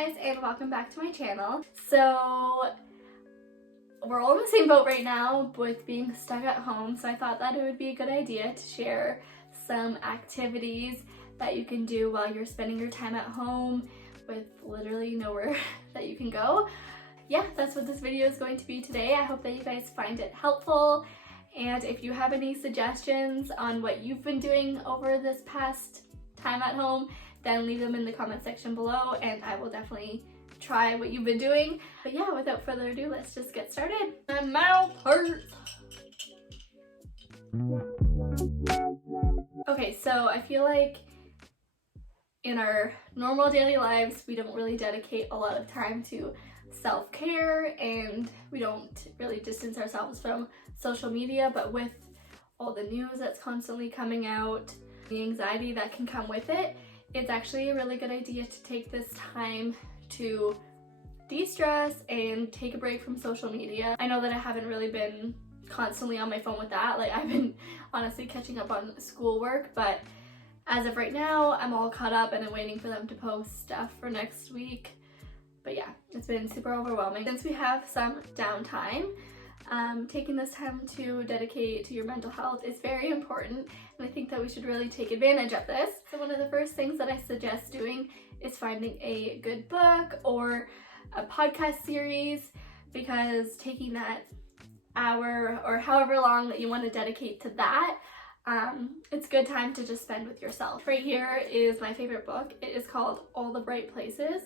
guys, and welcome back to my channel. So we're all in the same boat right now with being stuck at home, so I thought that it would be a good idea to share some activities that you can do while you're spending your time at home with literally nowhere that you can go. Yeah, that's what this video is going to be today. I hope that you guys find it helpful, and if you have any suggestions on what you've been doing over this past time at home, then leave them in the comment section below and I will definitely try what you've been doing. But yeah, without further ado, let's just get started. My mouth hurts. Okay, so I feel like in our normal daily lives, we don't really dedicate a lot of time to self-care and we don't really distance ourselves from social media, but with all the news that's constantly coming out, the anxiety that can come with it, it's actually a really good idea to take this time to de-stress and take a break from social media. I know that I haven't really been constantly on my phone with that. Like, I've been honestly catching up on schoolwork, but as of right now, I'm all caught up and I'm waiting for them to post stuff for next week. But yeah, it's been super overwhelming. Since we have some downtime, taking this time to dedicate to your mental health is very important, and I think that we should really take advantage of this. So one of the first things that I suggest doing is finding a good book or a podcast series, because taking that hour or however long that you want to dedicate to that, it's a good time to just spend with yourself. Right here is my favorite book. It is called All the Bright Places,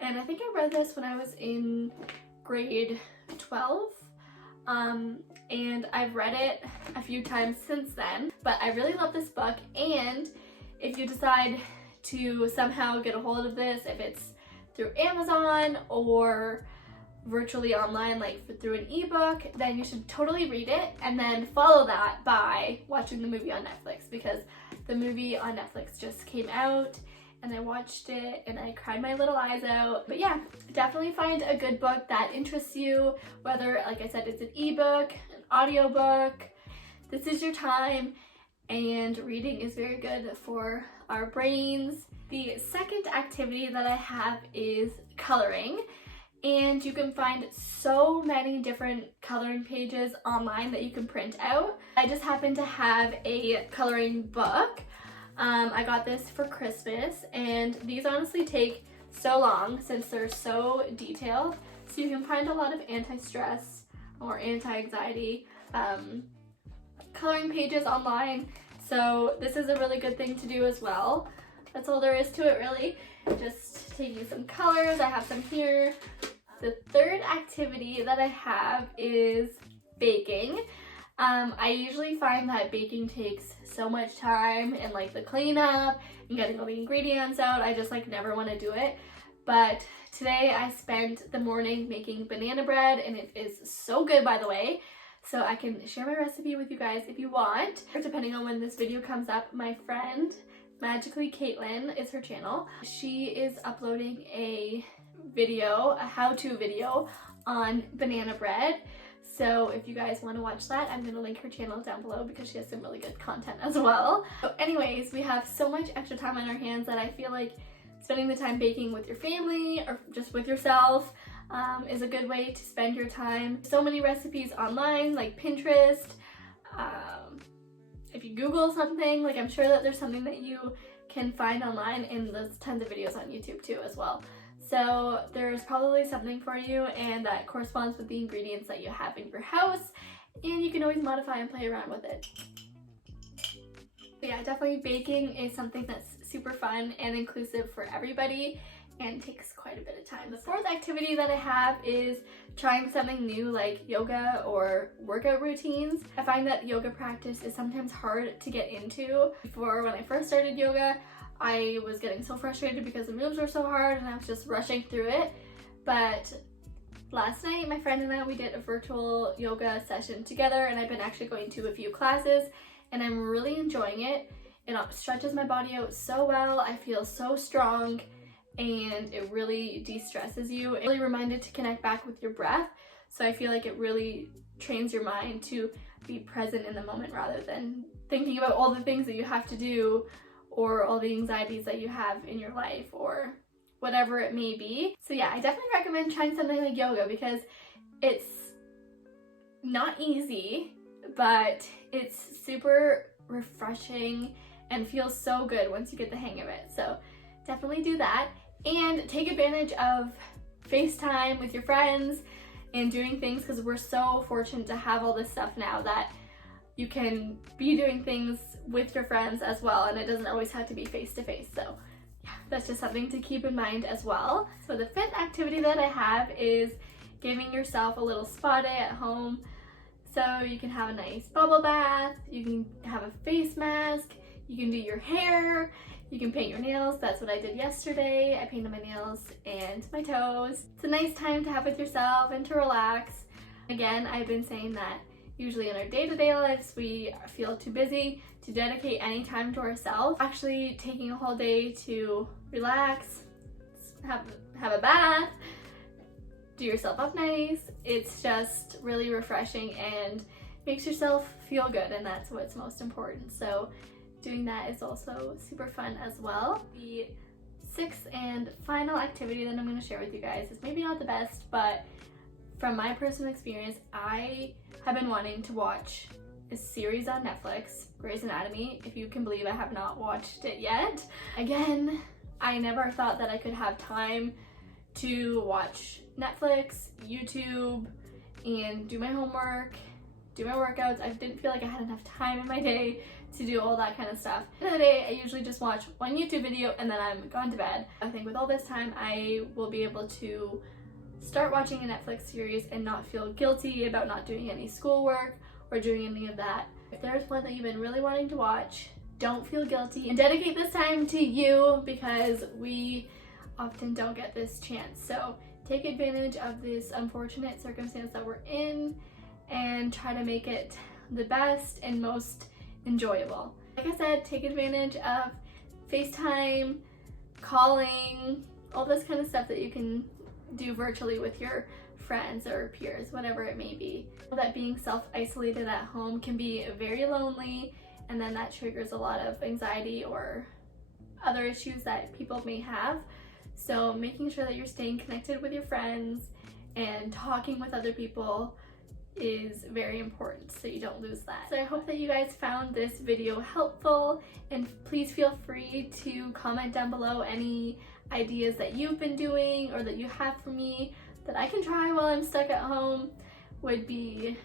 and I think I read this when I was in grade 12. And I've read it a few times since then, but I really love this book. And if you decide to somehow get a hold of this, if it's through Amazon or virtually online, like through an ebook, then you should totally read it and then follow that by watching the movie on Netflix, because the movie on Netflix just came out and I watched it and I cried my little eyes out. But yeah, definitely find a good book that interests you, whether, like I said, it's an ebook, an audiobook. This is your time, and reading is very good for our brains. The second activity that I have is coloring, and you can find so many different coloring pages online that you can print out. I just happen to have a coloring book. I got this for Christmas, and these honestly take so long since they're so detailed. So you can find a lot of anti-stress or anti-anxiety coloring pages online. So this is a really good thing to do as well. That's all there is to it, really. Just taking some colors. I have some here. The third activity that I have is baking. I usually find that baking takes so much time, and like the cleanup and getting all the ingredients out, I just like never want to do it. But today I spent the morning making banana bread, and it is so good, by the way. So I can share my recipe with you guys if you want. Depending on when this video comes up, my friend Magically Caitlin is her channel. She is uploading a video, a how-to video on banana bread. So if you guys want to watch that, I'm going to link her channel down below because she has some really good content as well. So anyways, we have so much extra time on our hands that I feel like spending the time baking with your family or just with yourself is a good way to spend your time. So many recipes online, like Pinterest. If you Google something, like I'm sure that there's something that you can find online, and there's tons of videos on YouTube too as well. So there's probably something for you, and that corresponds with the ingredients that you have in your house, and you can always modify and play around with it. But yeah, definitely baking is something that's super fun and inclusive for everybody and takes quite a bit of time. The fourth activity that I have is trying something new, like yoga or workout routines. I find that yoga practice is sometimes hard to get into. Before, when I first started yoga, I was getting so frustrated because the moves were so hard and I was just rushing through it. But last night, my friend and I, we did a virtual yoga session together, and I've been actually going to a few classes and I'm really enjoying it. It stretches my body out so well. I feel so strong, and it really de-stresses you. It really reminded to connect back with your breath. So I feel like it really trains your mind to be present in the moment rather than thinking about all the things that you have to do or all the anxieties that you have in your life or whatever it may be. So yeah, I definitely recommend trying something like yoga because it's not easy, but it's super refreshing and feels so good once you get the hang of it. So definitely do that, and take advantage of FaceTime with your friends and doing things, because we're so fortunate to have all this stuff now that you can be doing things with your friends as well, and it doesn't always have to be face-to-face. So yeah, that's just something to keep in mind as well. So the fifth activity that I have is giving yourself a little spa day at home. So you can have a nice bubble bath, you can have a face mask, you can do your hair, you can paint your nails. That's what I did yesterday. I painted my nails and my toes. It's a nice time to have with yourself and to relax. Again, I've been saying that usually in our day-to-day lives, we feel too busy to dedicate any time to ourselves. Actually, taking a whole day to relax, have a bath, do yourself up nice, it's just really refreshing and makes yourself feel good, and that's what's most important. So doing that is also super fun as well. The sixth and final activity that I'm going to share with you guys is maybe not the best, but from my personal experience, I have been wanting to watch a series on Netflix, Grey's Anatomy. If you can believe I have not watched it yet. Again, I never thought that I could have time to watch Netflix, YouTube, and do my homework, do my workouts. I didn't feel like I had enough time in my day to do all that kind of stuff. At the end of the day, I usually just watch one YouTube video and then I'm gone to bed. I think with all this time, I will be able to start watching a Netflix series and not feel guilty about not doing any schoolwork or doing any of that. If there's one that you've been really wanting to watch, don't feel guilty and dedicate this time to you, because we often don't get this chance. So take advantage of this unfortunate circumstance that we're in and try to make it the best and most enjoyable. Like I said, take advantage of FaceTime, calling, all this kind of stuff that you can do virtually with your friends or peers, whatever it may be. That being self-isolated at home can be very lonely, and then that triggers a lot of anxiety or other issues that people may have. So making sure that you're staying connected with your friends and talking with other people is very important, so you don't lose that. So I hope that you guys found this video helpful, and please feel free to comment down below any ideas that you've been doing or that you have for me that I can try while I'm stuck at home. Would be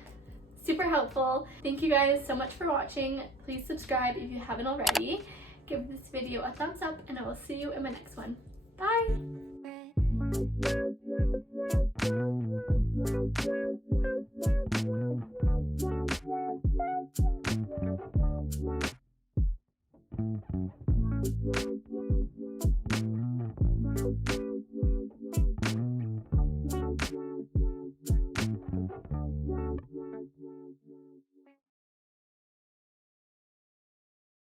super helpful. Thank you guys so much for watching. Please subscribe if you haven't already. Give this video a thumbs up, and I will see you in my next one. Bye!